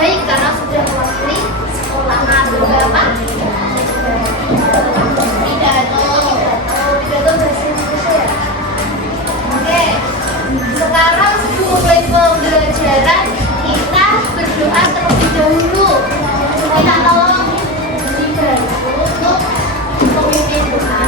baik karena sudah mewakili sekolah. Berapa? Pidato bahasa Indonesia ya. Oke. Sekarang sebelum mulai pembelajaran kita berdoa terlebih dahulu. Kita tolong dibantu untuk memimpin doa.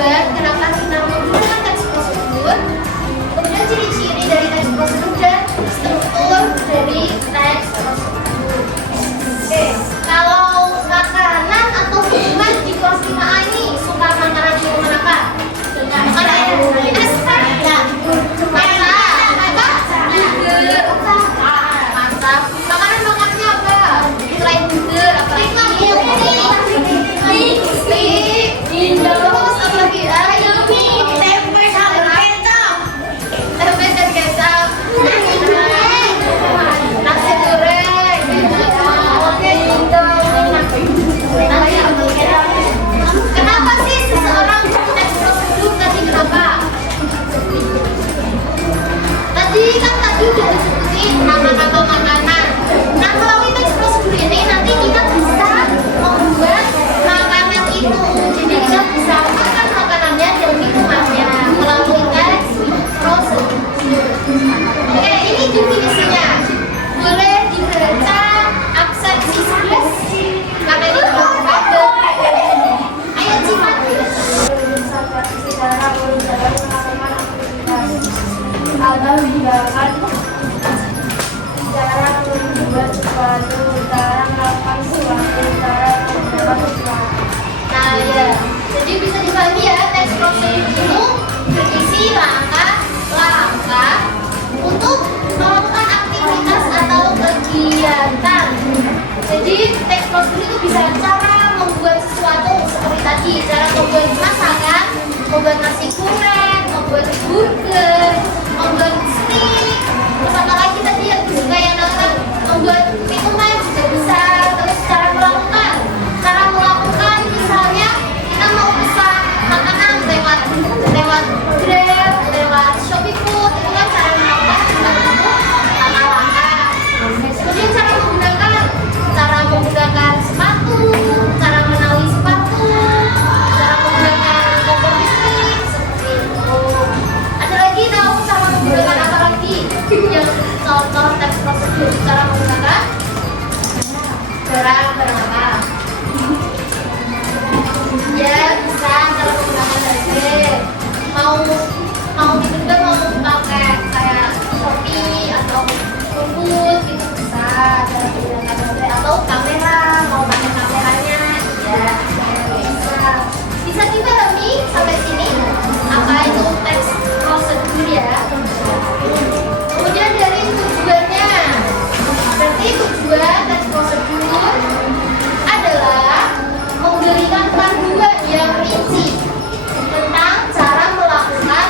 tujuan kenapa kita menggunakan teks prosedur, kemudian ciri-ciri dari teks prosedur dan struktur dari teks prosedur. Oke, kalau makanan atau minuman di kelas 5A ini suka makanan minuman apa? Makanan es kan? Mantap. Makanannya apa? Selain burger, apa lagi? Terus apa lagi? Tempe dan kecap. Nasi goreng. Kenapa sih seseorang teks prosedur tadi kenapa? Tadi udah disebutin nama-nama makanan. Nah, melalui teks prosedur ini nanti kita bisa membuat makanan itu. Jadi kita bisa makan makanannya dan minumannya melalui teks prosedur. Oke, ini definisinya. Boleh dibaca absensi 11 karena ini berapa? Ayo cepat. Ada hidangan cara membuat sesuatu, cara melakukan sesuatu, cara membuat sesuatu. Nah ya, jadi bisa dibagi ya, teks prosedur itu berisi langkah-langkah untuk melakukan aktivitas atau kegiatan. Jadi teks prosedur itu bisa cara membuat sesuatu seperti tadi, cara membuat masakan, membuat nasi goreng, membuat burger, membuat steak, terus apa lagi tadi yang disuka yang nonton, membuat minuman juga bisa. Terus cara melakukan misalnya kita mau pesan makanan lewat Grab, lewat Shopee Food, itu kan cara melakukan juga untuk langkah-langkah. Kemudian cara menggunakan sepatu, cara menali sepatu, cara menggunakan kompor listrik seperti itu. Ada lagi tahu cara menggunakan apa lagi? Yang contoh teks prosedur cara menggunakan barang apa? Ya bisa cara menggunakan HP. Mau juga mau pakai kayak Shopee atau GoFood gitu bisa cara menggunakan HP atau kamera, mau pakai kameranya ya bisa dipahami sampai sini apa itu teks prosedur ya. Kemudian dari tujuannya, berarti tujuan teks prosedur adalah memberikan panduan yang rinci tentang cara melakukan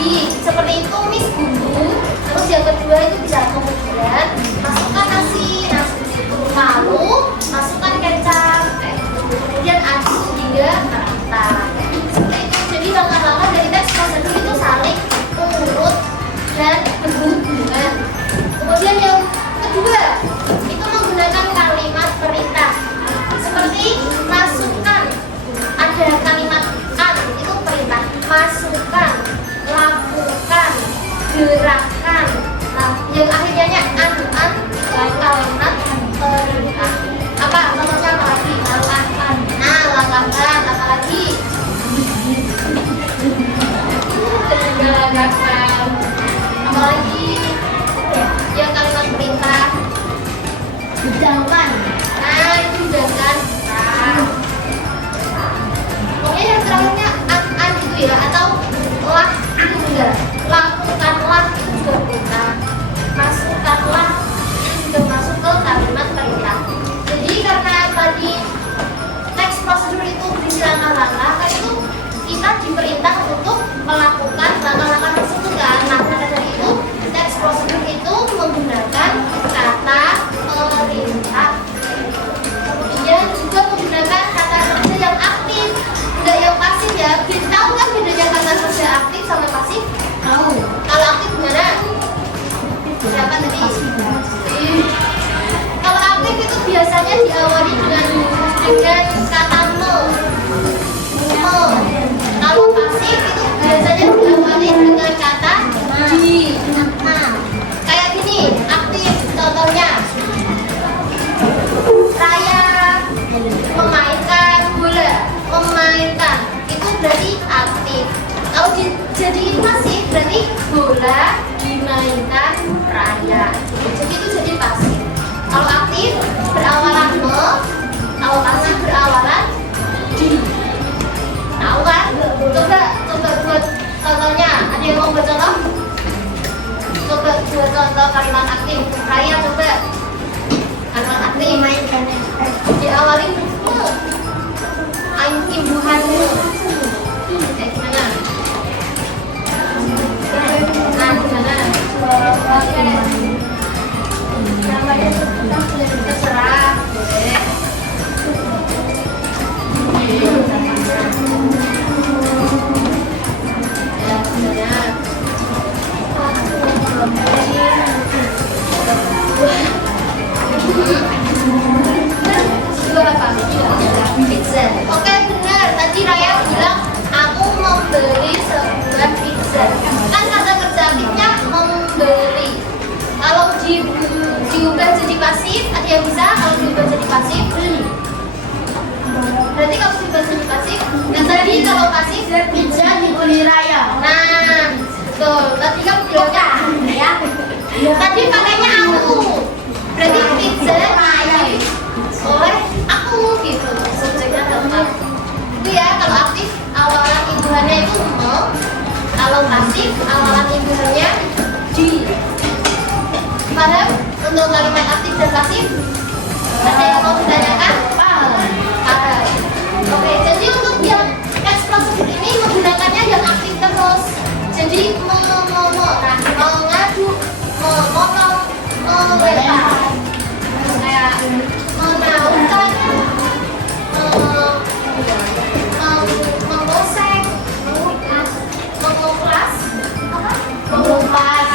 lagi seperti itu Miss bumbu. Terus yang kedua itu bisa kemudian masukkan nasi itu, lalu masukkan kecap, kemudian aduk hingga merata. Seperti itu. Jadi langkah-langkah dari teks prosedur itu saling urut dan berhubungan. Kemudian yang kedua itu menggunakan kalimat perintah seperti masukkan, ada kalimat an itu perintah, masukkan, lakukan, gerakan. Nah, yang akhirnya an kalimat perintah. Apa contohnya apa lagi? Lakukan. Nah, lakukan apa lagi? Lakukan. Apa lagi? Yang kalimat perintah. Hidangkan. Nah, itu hidangkan. Pokoknya yang terakhirnya an itu ya, atau lah itu enggak. Lakukanlah itu juga perintah. Masukkanlah itu juga masuk ke kalimat perintah. Jadi karena tadi teks prosedur itu berisi langkah-langkah, itu kita diperintah untuk melakukan langkah-langkah tersebut kan. Nah, maka dari itu teks prosedur itu menggunakan kata perintah. Kemudian juga menggunakan kata kerja yang aktif, enggak yang pasif ya. Kita tahu kan bedanya kata kerja aktif sama pasif? Tahu. Kalau aktif gimana? Siapa tadi? Kalau aktif itu biasanya diawali dengan kata me. Kalau pasif itu biasanya diawali dengan kata di. Kayak gini, aktif contohnya. Raya memainkan bola, memainkan itu berarti aktif. Kalau jadi pasif berarti bola dimainkan Raya. Jadi itu jadi pasif. Kalau aktif berawalan me, kalau pasif berawalan di. Tahu kan? Coba buat contohnya. Ada yang mau buat contoh? Coba buat contoh kalimat aktif. Raya coba. Kalimat aktif mainkan. Diawali imbuhan gimana? Nah, gimana? Terserah. Ya, gimana? Juga apa? Pizza. Oke, benar. Tadi Raya bilang aku membeli sebuah pizza. Kan kata kerja aktifnya membeli. Kalau diubah jadi pasif, ada yang bisa? Kalau diubah jadi pasif, beli. Berarti kalau diubah jadi pasif, yang tadi kalau pasif pizza dibeli Raya. Nah, betul. Tadi kan bilangnya ya. Tadi pakainya aku. Berarti pizza oleh aku gitu, subjeknya tetap. Itu ya kalau aktif awalan imbuhannya itu me, kalau pasif awalan imbuhannya di. Paham? Untuk kalimat aktif dan pasif ada yang mau ditanyakan? Paham? Oke, jadi untuk yang teks prosedur ini menggunakannya yang aktif terus. Jadi mau ngadu, memotong, melempar, kayak menaunkan, mengosek, menguplas, mengupas,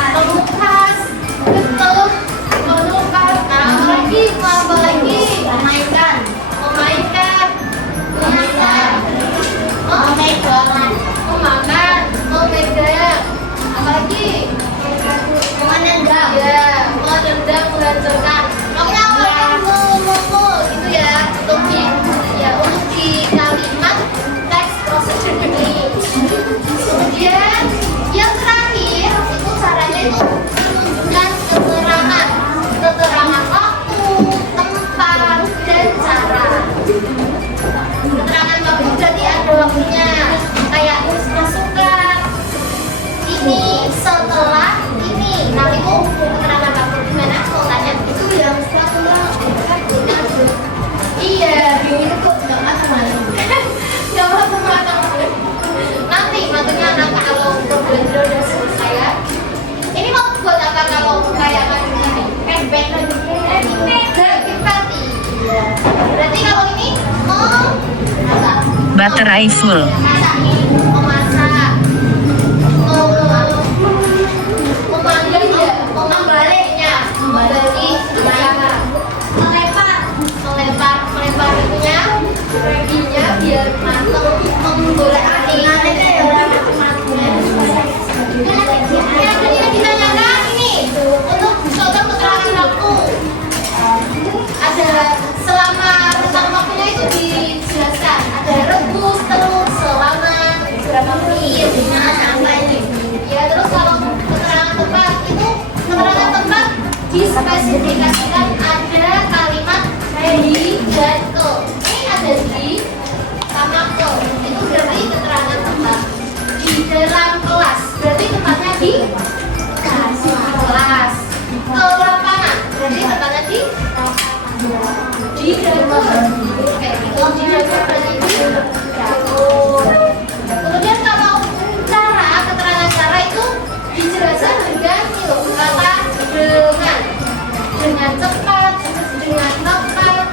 betul, mengupas. Nah, apa lagi? Memainkan, memainkan, memakan, memegang, apa lagi? Menendang, ya, menendang, menghancurkan. Pokoknya Baterai full. Memasak. Memanggil ya, membaliknya, membalik, melempar itunya, ready-nya biar mateng, menggoreng ating. Yang kedua ditanyakan ini untuk contoh keterangan waktu. Ada selama rentang waktunya itu dijelaskan. Ada rebus telur selama berapa menit, sampai ini. Ya terus kalau keterangan tempat itu keterangan tempat dispesifikasikan ada kalimat di dan ke. Ini ada di sama ke. Itu berarti keterangan tempat. Di dalam kelas berarti tempatnya di kelas. Ke lapangan berarti tempatnya di dapur. Kayak gitu. Di dapur berarti di dapur. Kemudian kalau cara keterangan cara itu dijelaskan dengan kata dengan cepat, dengan tepat,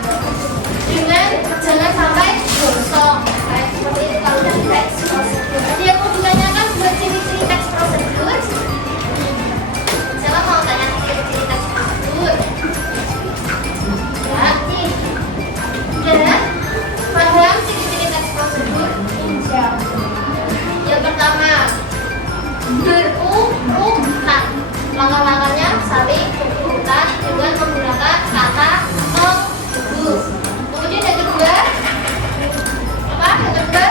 dengan jangan sampai gosong. Kayak seperti itu kalau dari teks prosedur. Jadi aku ditanyakan buat ciri-ciri teks prosedur. Siapa mau tanya ciri-ciri teks prosedur? Ya, nih. Udah paham ciri-ciri teks prosedur? Yang pertama, berurutan. Langkah-langkahnya saling berurutan dengan menggunakan kata menunggu. Kemudian yang kedua, apa? Yang kedua,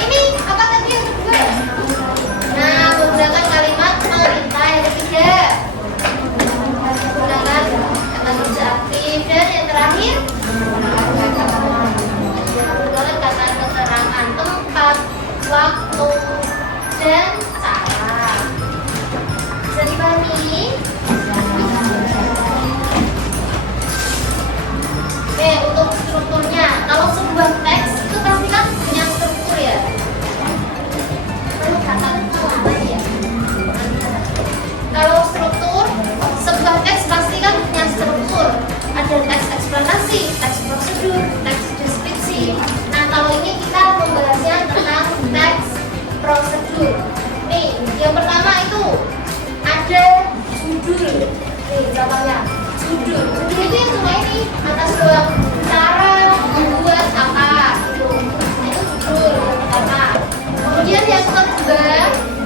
ini apa tadi yang kedua? Nah, menggunakan kalimat perintah. Yang ketiga, menggunakan kata kerja aktif. Dan yang terakhir, menggunakan kata keterangan tempat, waktu, dan cara. Bisa dipahami? Oke, untuk strukturnya, kalau sebuah teks itu pasti kan punya struktur ya. Kata apa ya? Kalau struktur, sebuah teks pasti kan punya struktur. Ada teks eksplanasi, teks prosedur, teks deskripsi. Nah, kalau ini kita membahasnya tentang teks prosedur. Nih, yang pertama itu ada judul. Nih, contohnya judul. Judul itu yang cuma ini atas doang. Cara membuat apa gitu. Nah, itu judul yang pertama. Kemudian yang kedua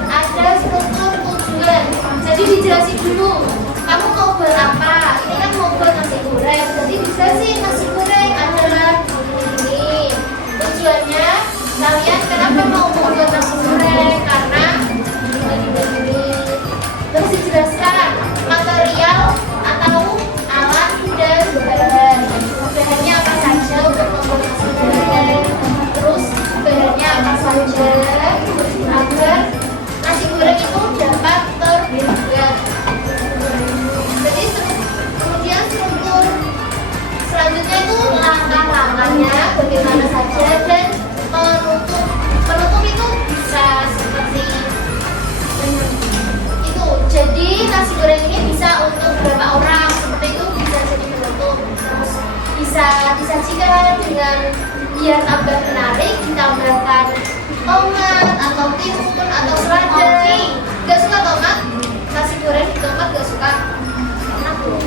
ada struktur tujuan. Jadi dijelasin dulu. Kamu mau buat apa? Ini kan mau buat nasi goreng. Jadi dijelasin nasi goreng adalah ini. Tujuannya kalian kenapa mau membuat nasi goreng? Karena ini. Terus dijelaskan material atau alat dan bahan. Bahannya apa saja untuk membuat nasi goreng. Terus bahannya apa saja agar nasi goreng itu dapat terbuat. Jadi kemudian struktur selanjutnya itu langkah-langkahnya bagaimana saja dan penutup itu bisa seperti itu. Jadi nasi goreng ini bisa untuk berapa orang seperti itu, bisa jadi penutup. Terus bisa disajikan dengan biar tambah menarik ditambahkan tomat atau timun atau selada. Gak suka tomat? Nasi goreng tomat gak suka? Enak loh.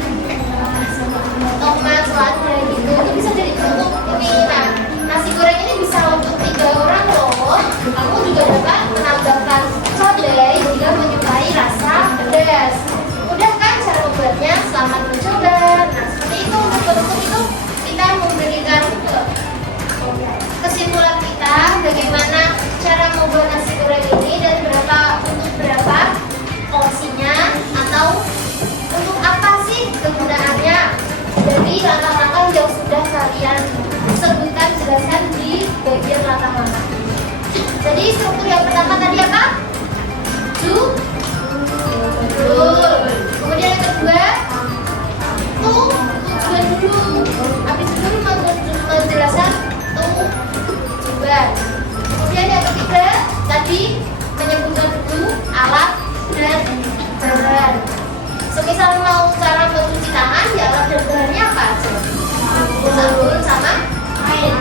Tomat, selada gitu, itu bisa jadi penutup ini. Nah, nasi goreng ini bisa untuk 3 orang loh. Kamu juga dapat menambahkan cabai jika menyukai rasa pedas. Mudah kan cara membuatnya? Selamat mencoba. Nah, seperti itu untuk penutup itu kita memberikan kesimpulan kita bagaimana cara membuat nasi goreng ini dan untuk berapa porsinya atau untuk apa sih kegunaannya. Jadi langkah-langkah yang sudah kalian sebutkan jelaskan di bagian langkah-langkah. Jadi struktur yang pertama tadi apa? Judul. Kemudian yang kedua tujuan dulu. Habis itu menjelaskan tujuan. Kemudian yang ketiga tadi menyebutkan dulu alat dan bahan. Semisal mau cara mencuci tangan, ya alat dan bahannya apa aja? Sabun sama air.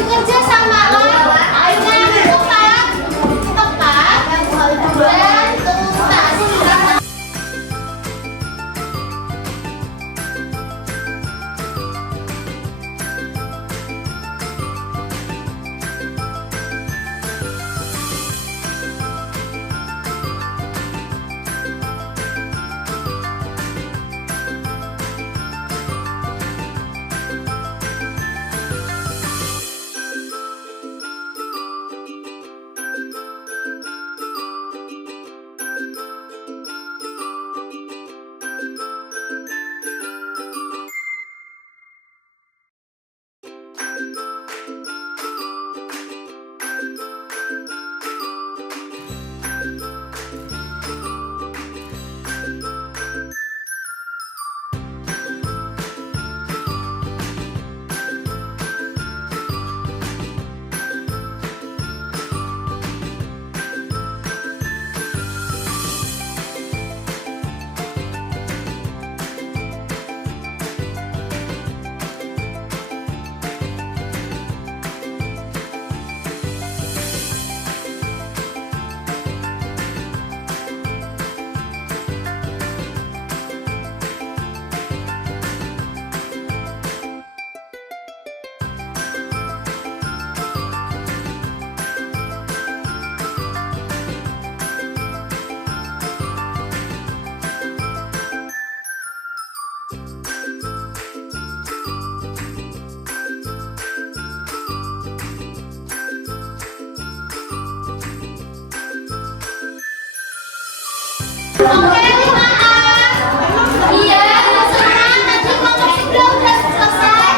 bekerja sama dengan tepat, dan tuntas. Oke, 5A. Iya, semua nanti kelompok 3 udah selesai.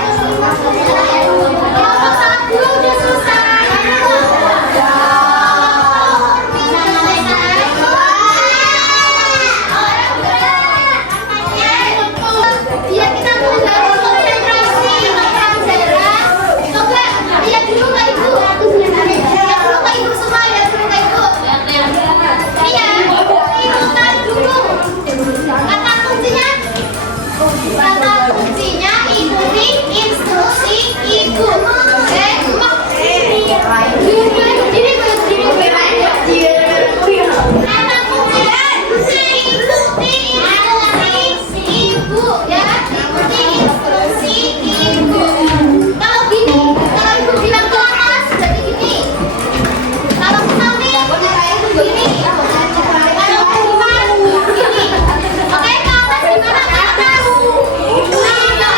Kelompok 1 udah selesai. Iya, kita mulai konsentrasi ke pelajaran. Coba lihat dulu Kak Ibu. Lihat dulu Kak Ibu semua, lihat dulu Kak Ibu. Iya, ikutan dulu. Kata kuncinya ikuti instruksi ibu. Oke? Kata kuncinya ikuti instruksi ibu, ya. Ikuti instruksi ibu. Kalau gini, kalau ibu bilang ke atas, jadi gini. Kalau ke samping, gini. Kalau ke depan, gini. Oke, ke atas gimana? Ke atas. Tangan ke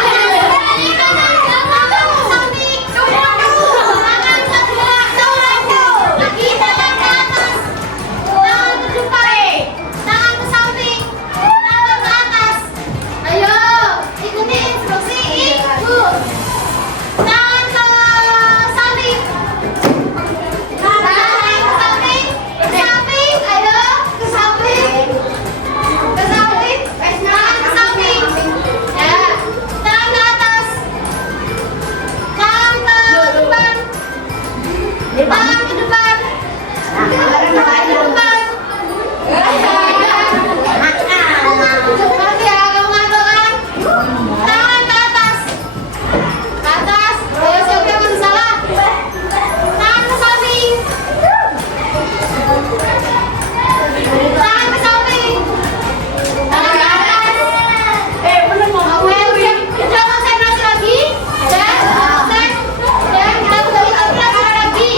kanan, ke belakang, ke samping. Tangan ke belakang, lagi tangan ke atas. Tangan ke depan. Tangan ke samping. Tangan ke atas. Ayo, ikuti instruksi ibu. Tangan ke samping. Tangan ke samping. Ke samping, ayo. Ke samping. Ke samping. Tangan ke samping. Ya. Tangan ke atas. Tangan ke depan. Tangan ke depan. Tangan ke depan. Ngerti ya, kamu ngantuk kan? Tangan ke atas. Ke atas. Ayo, siapa yang masih salah? Tangan ke samping. Tangan ke samping. Tangan ke atas. Oke, udah konsentrasi lagi. Dan kita kembali ke pelajaran lagi.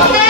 Oke,